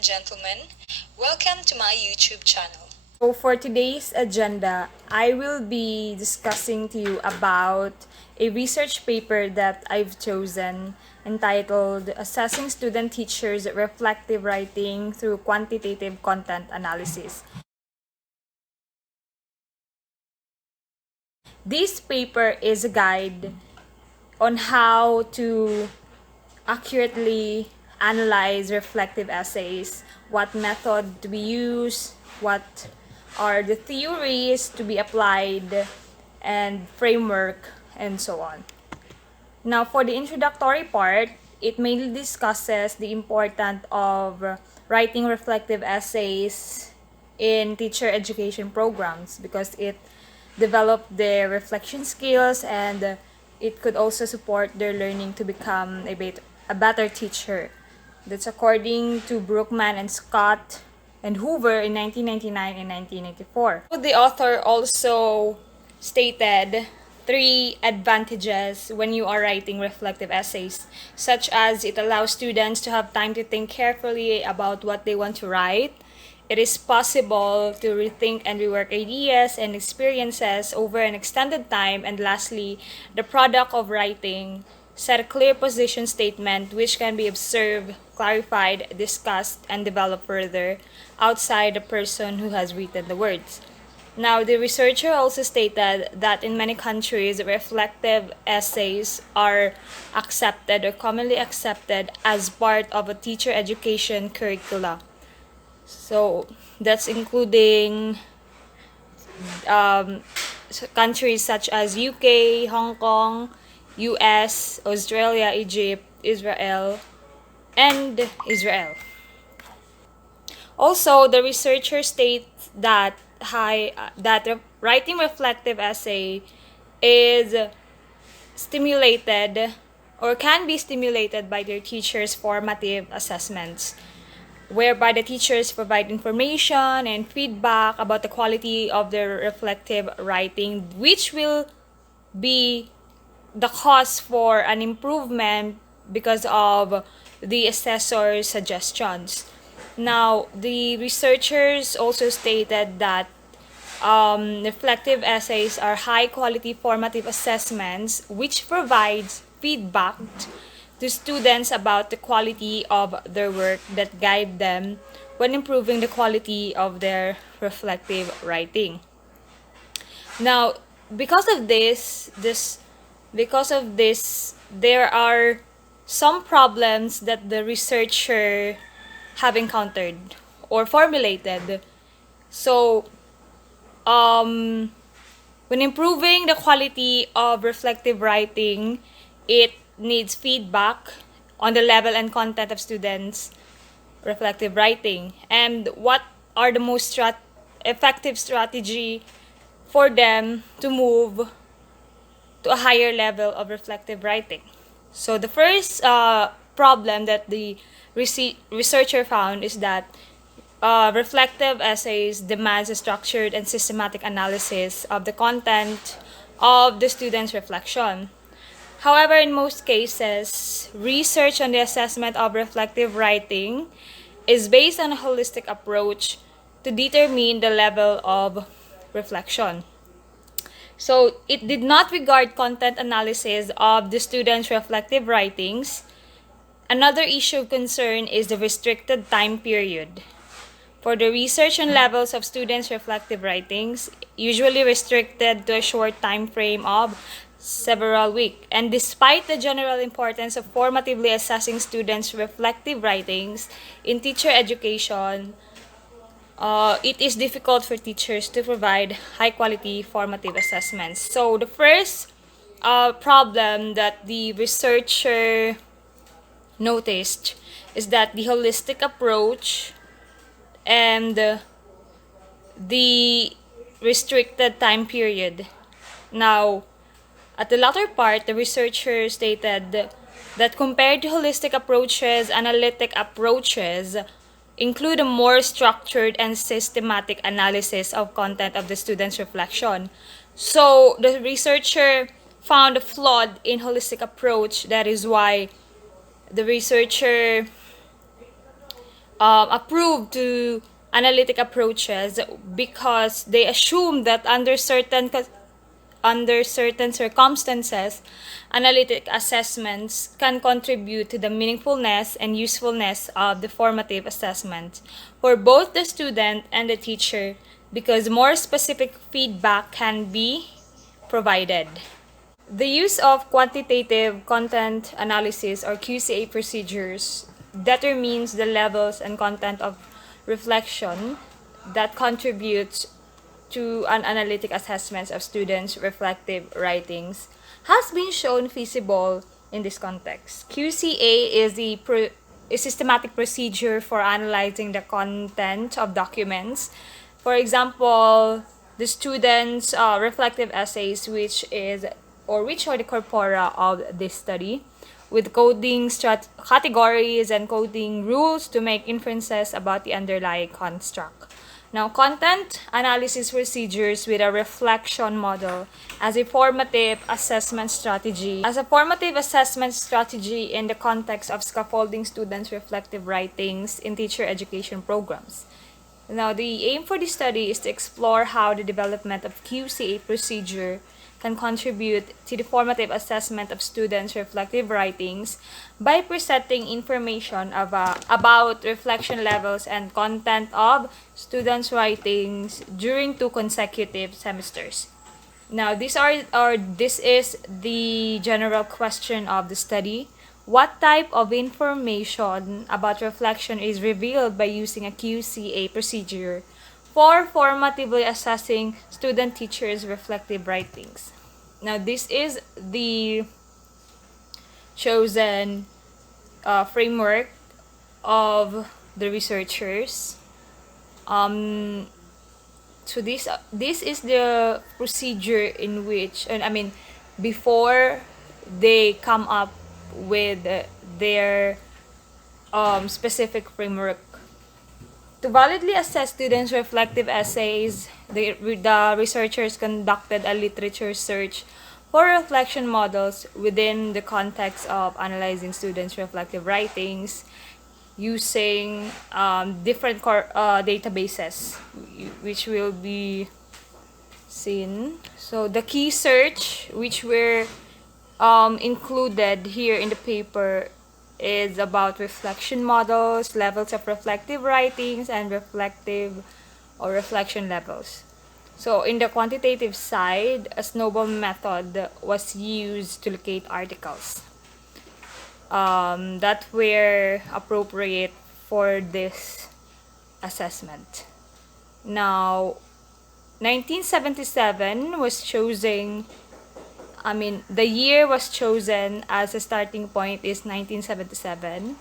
and gentlemen, welcome to my YouTube channel. So for today's agenda, I will be discussing to you about a research paper that I've chosen entitled Assessing Student Teachers' Reflective Writing Through Quantitative Content Analysis. This paper is a guide on how to accurately analyze reflective essays, what method to be used, what are the theories to be applied, and framework, and so on. Now, for the introductory part, it mainly discusses the importance of writing reflective essays in teacher education programs because it developed their reflection skills and it could also support their learning to become a better teacher. That's according to Brookman and Scott and Hoover in 1999 and 1994. The author also stated three advantages when you are writing reflective essays, such as it allows students to have time to think carefully about what they want to write. It is possible to rethink and rework ideas and experiences over an extended time. And lastly, the product of writing set a clear position statement which can be observed, clarified, discussed, and developed further outside the person who has written the words. Now, the researcher also stated that in many countries, reflective essays are accepted or commonly accepted as part of a teacher education curricula. So, that's including countries such as UK, Hong Kong, US, Australia, Egypt, Israel, and Israel. Also, the researcher states that writing reflective essay is stimulated or can be stimulated by their teachers' formative assessments, whereby the teachers provide information and feedback about the quality of their reflective writing, which will be the cause for an improvement because of the assessor's suggestions. Now, the researchers also stated that reflective essays are high-quality formative assessments which provides feedback to students about the quality of their work that guide them when improving the quality of their reflective writing. Now, because of this, there are some problems that the researcher have encountered or formulated. So, when improving the quality of reflective writing, it needs feedback on the level and content of students' reflective writing. And what are the most effective strategy for them to move to a higher level of reflective writing? So the first problem that the researcher found is that reflective essays demands a structured and systematic analysis of the content of the student's reflection. However, in most cases, research on the assessment of reflective writing is based on a holistic approach to determine the level of reflection. So, it did not regard content analysis of the students' reflective writings. Another issue of concern is the restricted time period. For the research and levels of students' reflective writings, usually restricted to a short time frame of several weeks. And despite the general importance of formatively assessing students' reflective writings in teacher education, it is difficult for teachers to provide high-quality formative assessments. So the first problem that the researcher noticed is that the holistic approach and the restricted time period. Now, at the latter part, the researcher stated that compared to holistic approaches, analytic approaches include a more structured and systematic analysis of content of the student's reflection. So, the researcher found a flaw in holistic approach. That is why the researcher approved to analytic approaches because they assume that under certain circumstances, analytic assessments can contribute to the meaningfulness and usefulness of the formative assessment for both the student and the teacher because more specific feedback can be provided. The use of quantitative content analysis or QCA procedures determines the levels and content of reflection that contributes to an analytic assessment of students' reflective writings has been shown feasible in this context. QCA is a systematic procedure for analyzing the content of documents. For example, the students' reflective essays, which are the corpora of this study, with coding categories and coding rules to make inferences about the underlying construct. Now, content analysis procedures with a reflection model as a formative assessment strategy. As a formative assessment strategy in the context of scaffolding students' reflective writings in teacher education programs. Now, the aim for this study is to explore how the development of QCA procedure can contribute to the formative assessment of students' reflective writings by presenting information about reflection levels and content of students' writings during 2 consecutive semesters. Now, this is the general question of the study. What type of information about reflection is revealed by using a QCA procedure for formatively assessing student teachers' reflective writings? Now, this is the chosen framework of the researchers. So this is the procedure in which, before they come up with their specific framework. To validly assess students' reflective essays, the researchers conducted a literature search for reflection models within the context of analyzing students' reflective writings using different databases, which will be seen. So the key search, which were included here in the paper, is about reflection models, levels of reflective writings, and reflective or reflection levels. So in the quantitative side, a snowball method was used to locate articles that were appropriate for this assessment. Now, 1977 was chosen. The year was chosen as a starting point is 1977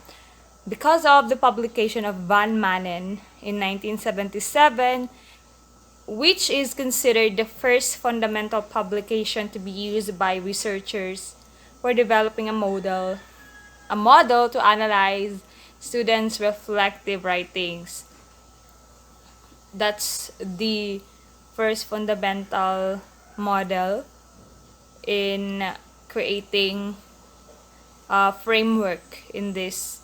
because of the publication of Van Manen in 1977, which is considered the first fundamental publication to be used by researchers for developing a model to analyze students' reflective writings. That's the first fundamental model in creating a framework in this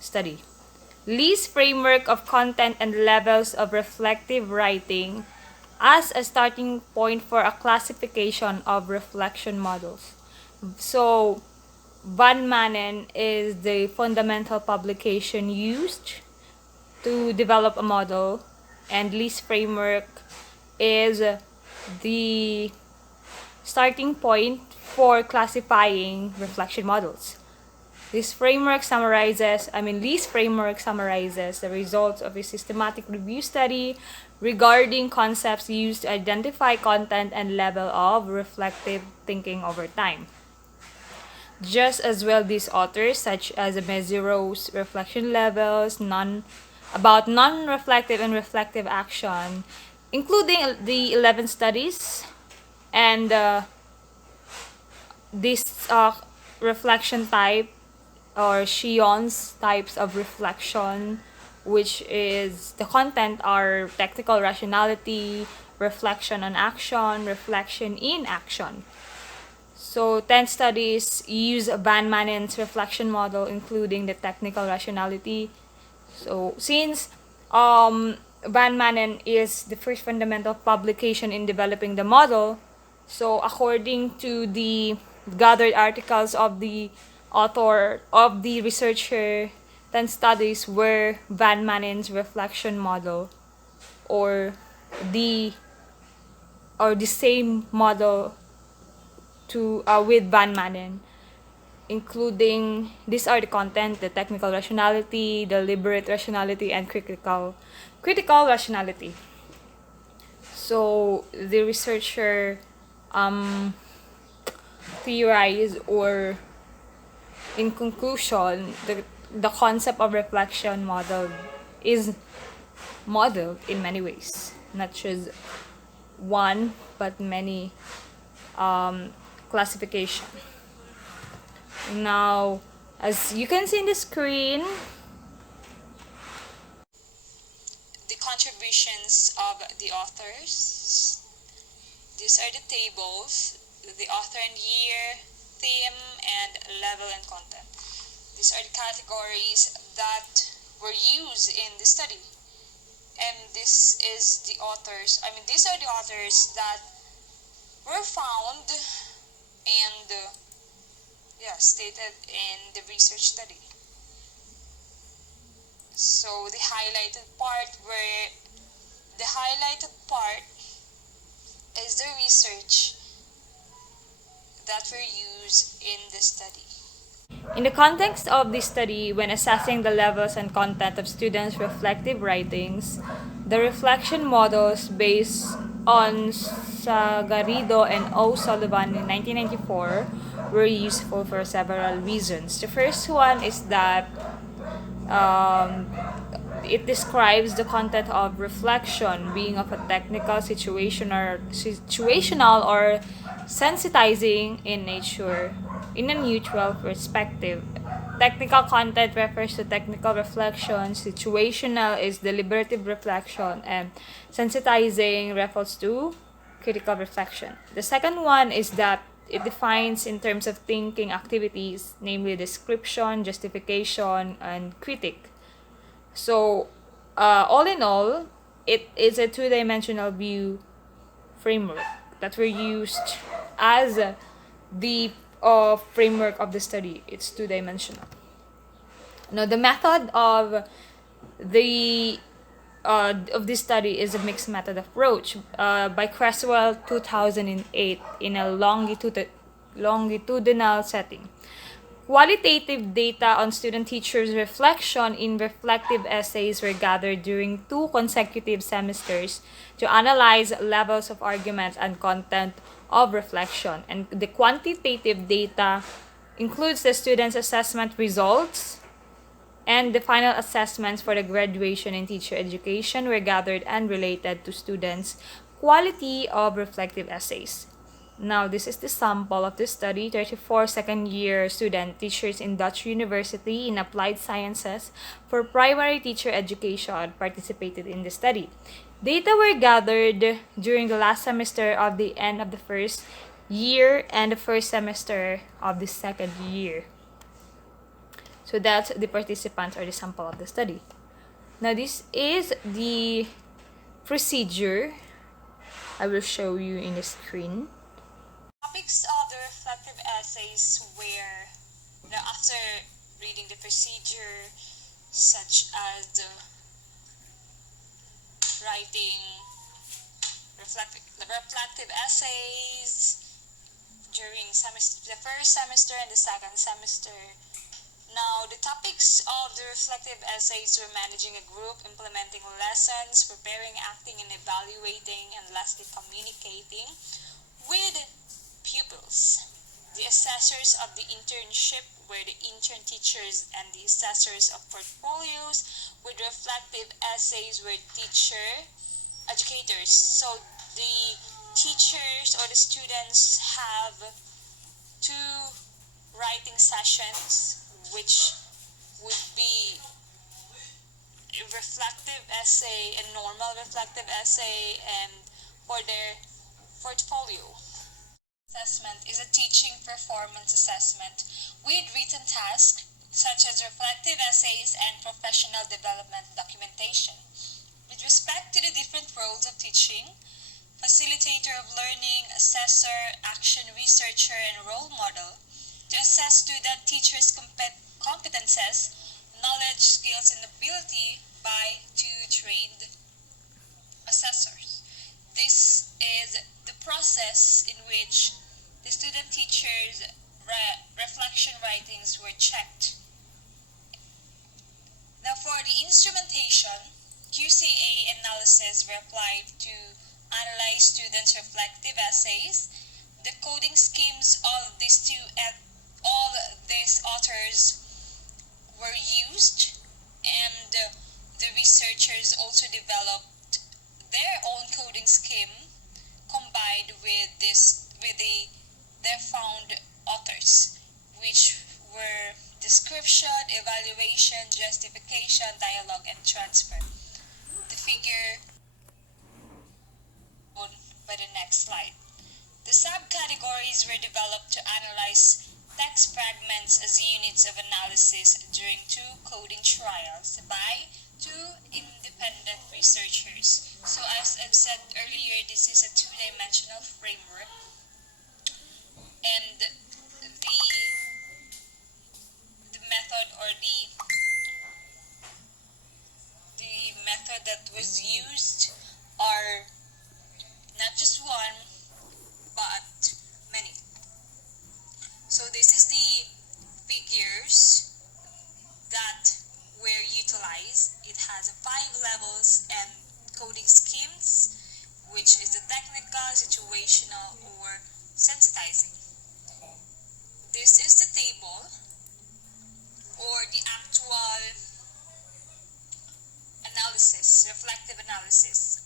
study. Lee's framework of content and levels of reflective writing as a starting point for a classification of reflection models. So, Van Manen is the fundamental publication used to develop a model, and Lee's framework is the starting point for classifying reflection models. Lee's framework summarizes the results of a systematic review study regarding concepts used to identify content and level of reflective thinking over time. Just as well, these authors, such as Meziro's reflection levels, about non-reflective and reflective action, including the 11 studies, and this reflection type or Shion's types of reflection, which is the content are technical rationality, reflection on action, reflection in action. So 10 studies use Van Manen's reflection model, including the technical rationality. So since Van Manen is the first fundamental publication in developing the model, so according to the gathered articles of the author of the researcher, 10 studies were Van Manen's reflection model, or the the same model to with Van Manen, including these are the content: the technical rationality, deliberate rationality, and critical rationality. So the researcher theorized, or in conclusion, the concept of reflection model is modeled in many ways, not just one but many classification. Now, as you can see in the screen, The contributions of the authors. These are the tables, the author and year, theme, and level and content. These are the categories that were used in the study. And these are the authors that were found and stated in the research study. So the highlighted part is the research that were used in the study. in the context of this study, when assessing the levels and content of students' reflective writings, the reflection models based on Sagarido and O'Sullivan in 1994 were useful for several reasons. The first one is that it describes the content of reflection being of a technical, situational or sensitizing in nature, in a neutral perspective. Technical content refers to technical reflection, situational is deliberative reflection, and sensitizing refers to critical reflection. The second one is that it defines in terms of thinking activities, namely description, justification, and critique. So, all in all, it is a two-dimensional view framework that were used as the framework of the study. It's two-dimensional. Now, the method of this study is a mixed method approach by Creswell 2008 in a longitudinal setting. Qualitative data on student-teachers' reflection in reflective essays were gathered during 2 consecutive semesters to analyze levels of arguments and content of reflection. And the quantitative data includes the students' assessment results, and the final assessments for the graduation in teacher education were gathered and related to students' quality of reflective essays. Now, this is the sample of the study. 34 second-year student teachers in Dutch University in Applied Sciences for primary teacher education participated in the study. Data were gathered during the last semester of the end of the first year and the first semester of the second year. So that's the participants or the sample of the study. Now, this is the procedure. I will show you in the screen. Topics of the reflective essays were, after reading the procedure, such as the writing reflective essays during the first semester and the second semester. Now, the topics of the reflective essays were managing a group, implementing lessons, preparing, acting, and evaluating, and lastly, communicating with pupils. The assessors of the internship were the intern teachers, and the assessors of portfolios with reflective essays were teacher educators. So the teachers or the students have 2 writing sessions, which would be a reflective essay, a normal reflective essay, and for their portfolio. Assessment is a teaching performance assessment with written task such as reflective essays and professional development documentation. With respect to the different roles of teaching, facilitator of learning, assessor, action researcher, and role model, to assess student teachers' competences, knowledge, skills, and ability by two trained assessors. This is the process in which the student teachers' reflection writings were checked. Now, for the instrumentation, QCA analysis were applied to analyze students' reflective essays. The coding schemes of all these authors were used, and the researchers also developed their own coding scheme combined with their found authors, which were description, evaluation, justification, dialogue, and transfer. The figure on by the next slide. The subcategories were developed to analyze text fragments as units of analysis during two coding trials by two independent researchers. So as I've said earlier, this is a two-dimensional framework, and the method or the method that was used are not just one but many. So this is the figures that were utilized. It has 5 levels and coding schemes, which is the technical, situational, or sensitizing. This is the table or the actual analysis, reflective analysis.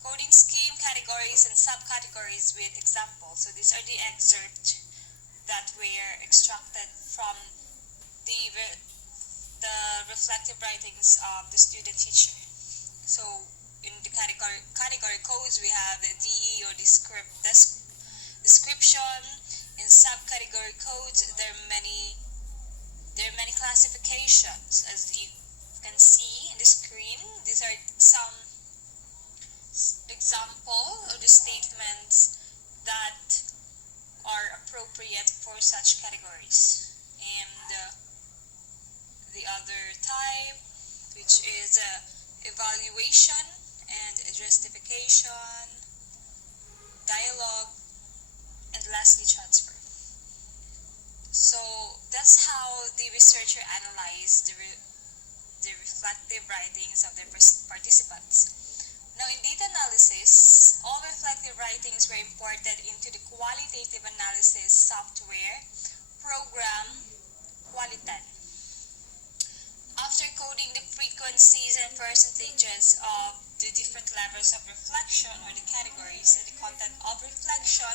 Coding scheme, categories, and subcategories with examples. So these are the excerpts that were extracted from the reflective writings of the student teacher. So in the category codes, we have the DE or description. In subcategory codes, there are many classifications, as you can see in the screen. These are some example of the statements that are appropriate for such categories. And the other type, which is evaluation and justification, dialogue, and lastly transfer. So that's how the researcher analyzed the reflective writings of the participants. Now, in data analysis, all reflective writings were imported into the qualitative analysis software program Qualitan. After coding the frequencies and percentages of the different levels of reflection or the categories and the content of reflection,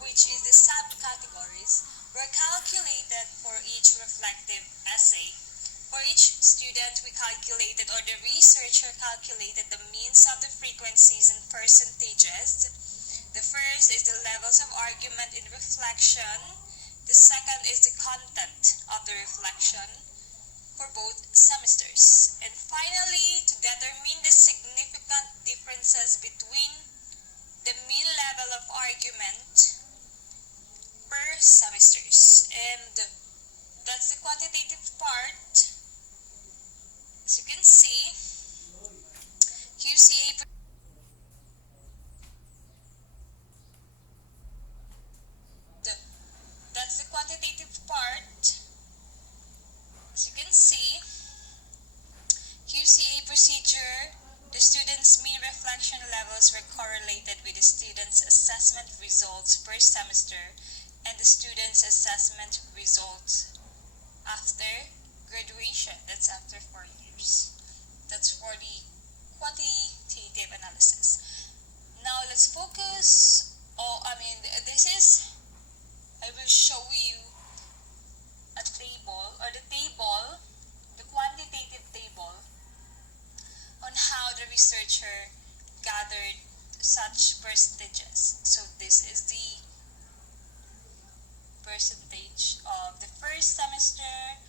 which is the subcategories, were calculated for each reflective essay. For each student, we calculated, or the researcher calculated, the means of the frequencies and percentages. The first is the levels of argument in reflection. The second is the content of the reflection for both semesters. And finally, to determine the significant differences between the mean level of argument per semesters. And that's the quantitative part. As you can see, QCA that's the quantitative part. As you can see, QCA procedure, the students' mean reflection levels were correlated with the students' assessment results per semester and the students' assessment results after graduation. That's after 4 years. That's for the quantitative analysis. Now let's focus. I will show you a table, or the quantitative table on how the researcher gathered such percentages. So this is the percentage of the first semester,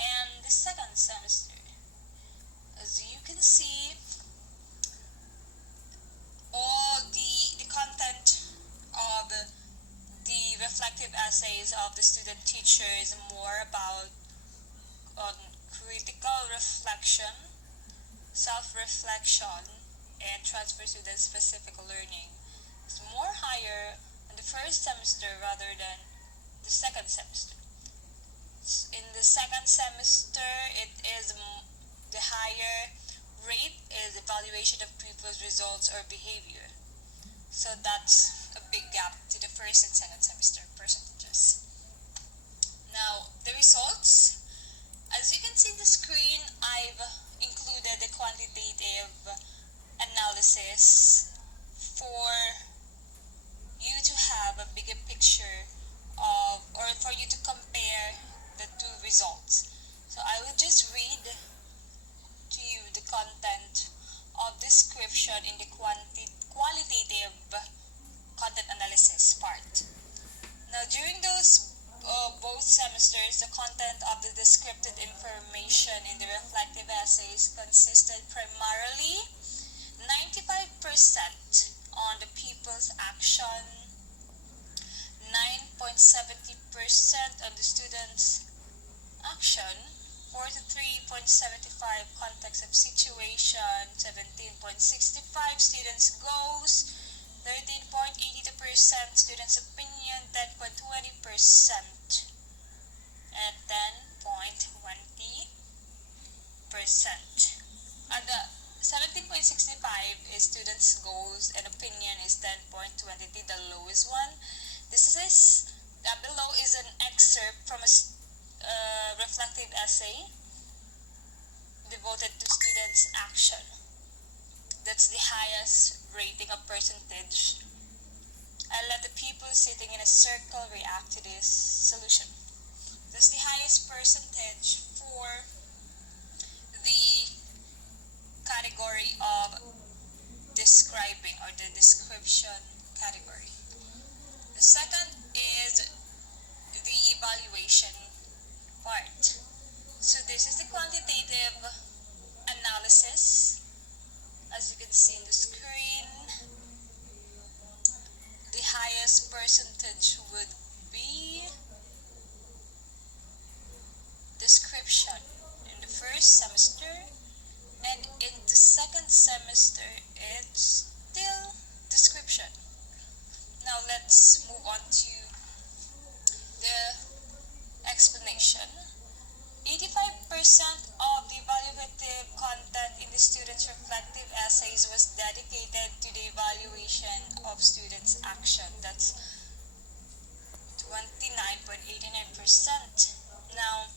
and the second semester. As you can see, all the content of the reflective essays of the student teacher is more about critical reflection, self-reflection, and transfer student specific learning. It's more higher in the first semester rather than the second semester. In the second semester, it is the higher rate is evaluation of pupils' results or behavior. So that's a big gap to the first and second semester percentages. Now, the results. As you can see in the screen, I've included the quantitative analysis for you to have a bigger picture of, or for you to compare the two results. So I will just read to you the content of description in the qualitative content analysis part. Now, during those both semesters, the content of the descriptive information in the reflective essays consisted primarily 95% on the pupil's action, 9.70% on the student's action, 43.75 context of situation, 17.65 students' goals, 13.82% students' opinion, 10.20%, and 10.20%. And the 17.65 is students' goals and opinion is 10.20, the lowest one. This is below is an excerpt from a reflective essay devoted to students' action. That's the highest rating of percentage. I let the people sitting in a circle react to this solution. That's the highest percentage for the category of describing or the description category. The second is the evaluation part. So this is the quantitative analysis. As you can see in the screen, the highest percentage would be description in the first semester, and in the second semester it's still description. Now let's move on to the explanation. 85% of the evaluative content in the students' reflective essays was dedicated to the evaluation of students' action. That's 29.89%. Now,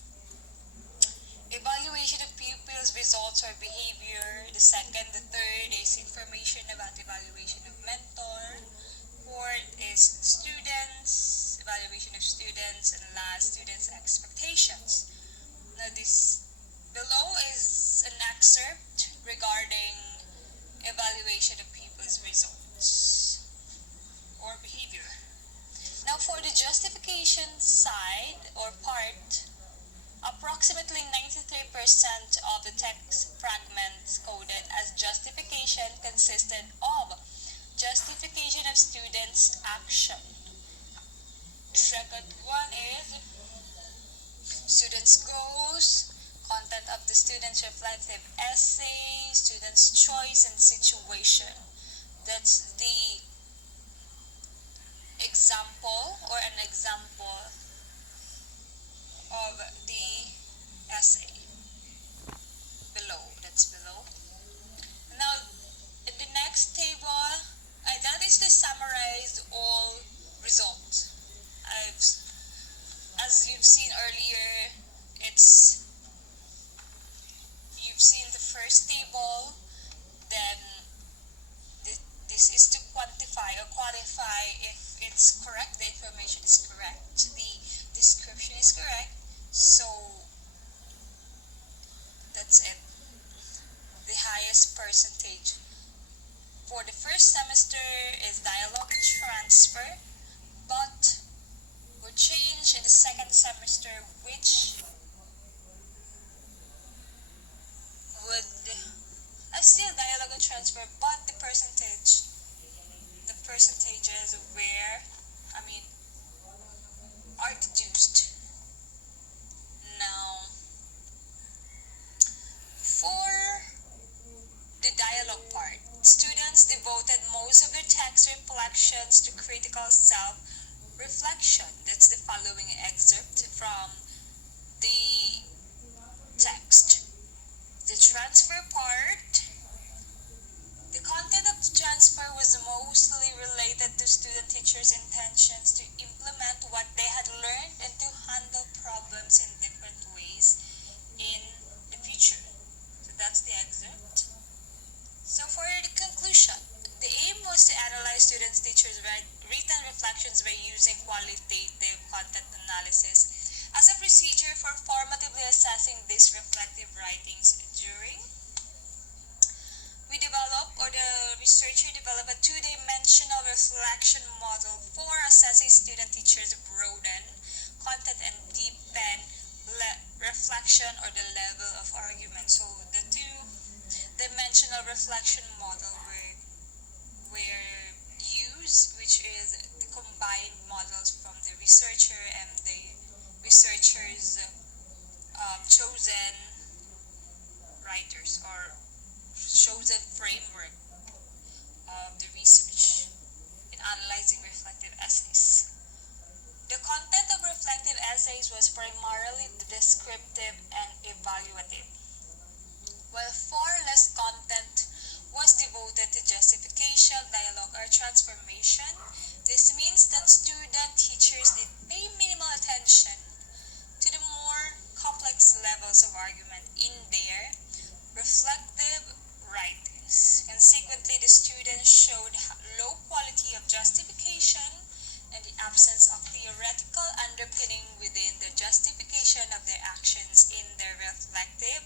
evaluation of pupils' results or behavior. The second, the third is information about evaluation of mentor. Fourth is students, evaluation of students, and last, students' expectations. Now, this below is an excerpt regarding evaluation of pupils' results or behavior. Now, for the justification side or part, approximately 93% of the text fragments coded as justification consisted of justification of students' action. The second one is students' goals, content of the students' reflective essay, students' choice and situation. That's the example or an example of the essay below. That's below. Now, in the next table, that is to summarize all results. As you've seen earlier, you've seen the first table, then this is to quantify or qualify if it's correct, the information is correct, the description is correct. So that's it. The highest percentage for the first semester is dialogue and transfer, but will change in the second semester, which dialogue transfer, but the percentages where, I mean, are deduced. Now, for the dialogue part, students devoted most of their text reflections to critical self-reflection. That's the following excerpt from the text. The transfer part, the content of the transfer was mostly related to student teachers' intentions to implement what they had learned and to handle problems in different ways in the future. So that's the excerpt. So for the conclusion, the aim was to analyze students' teachers' written reflections by using qualitative content analysis as a procedure for formatively assessing these reflective writings. The researcher developed a two-dimensional reflection model for assessing student teachers' broaden content and deepen reflection or the level of argument. So the two-dimensional reflection model were used, which is the combined models from the researcher and the researcher's chosen writers or chosen framework of the research in analyzing reflective essays. The content of reflective essays was primarily descriptive and evaluative, while far less content was devoted to justification, dialogue, or transformation. This means that student teachers did pay minimal attention to the more complex levels of argument in their reflective writings. Consequently, the students showed low quality of justification and the absence of theoretical underpinning within the justification of their actions in their reflective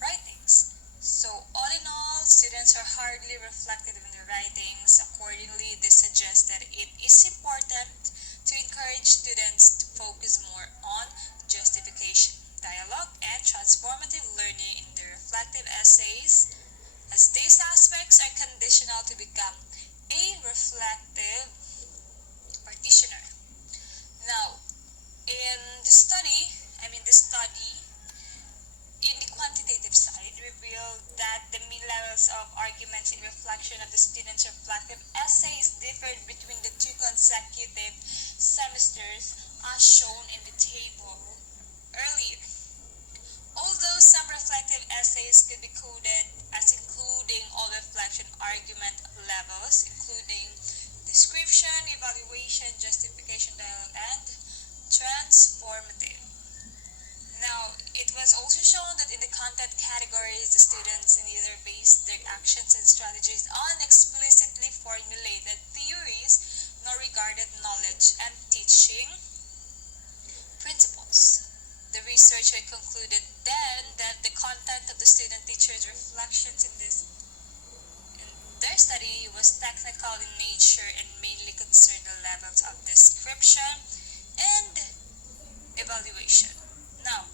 writings. So, all in all, students are hardly reflective in their writings. Accordingly, this suggests that it is important to encourage students to focus more on justification, dialogue, and transformative learning in their reflective essays, as these aspects are conditional to become a reflective practitioner. Now, the study in the quantitative side revealed that the mean levels of arguments in reflection of the students' reflective essays differed between the two consecutive semesters as shown in the table earlier. Although some reflective essays could be coded as including all reflection argument levels, including description, evaluation, justification, dialogue, and transformative. Now, it was also shown that in the content categories, the students neither based their actions and strategies on explicitly formulated theories nor regarded knowledge and teaching principles. The researcher concluded then that the content of the student teachers' reflections in their study was technical in nature and mainly concerned the levels of description and evaluation. Now,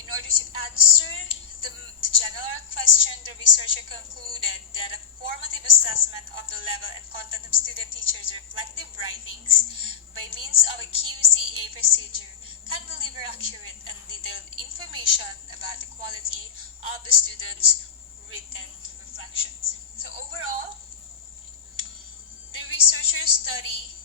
in order to answer the general question, the researcher concluded that a formative assessment of the level and content of student teachers' reflective writings by means of a QCA procedure can deliver accurate and detailed information about the quality of the students' written reflections. So overall, the researchers' study